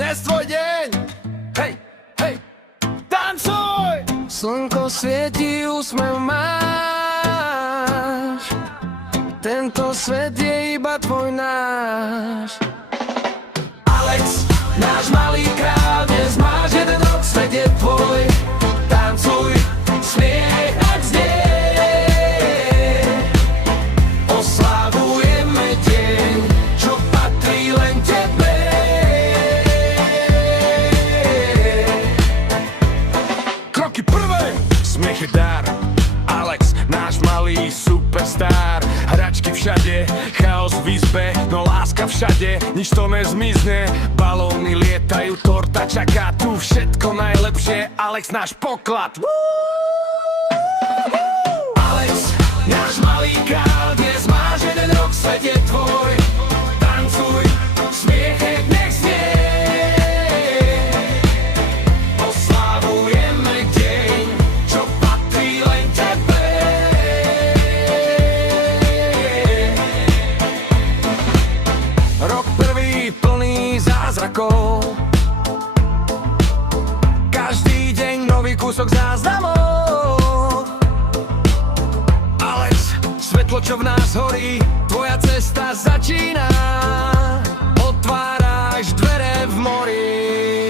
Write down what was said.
dnes tvoj deň. Hej, hej, tancuj! Slnko svieti, úsmev máš. Tento svet je iba tvoj náš. Alex, náš malý král, dnes máš jeden rok, svet je tvoj. Tancuj, smiech ak znie. Oslavujeme deň, čo patrí len tebe. Kroky prvé, smiech je dar. Alex, náš malý superstar. Hračky všade, chaos v izbe, no láska všade, nič to nezmizne. Balóny lietajú, torta čaká, tu všetko najlepšie. Alex, náš poklad. Alex, náš malý král, dnes máš jeden rok, svet je tvoj. Tancuj, smiech nech znie. Oslavujeme deň, čo patrí len tebe. Rok prvý plný zázrakov. Každý deň nový kúsok záznamov. Alex, svetlo čo v nás horí, tvoja cesta začína. Otváraš dvere v mori.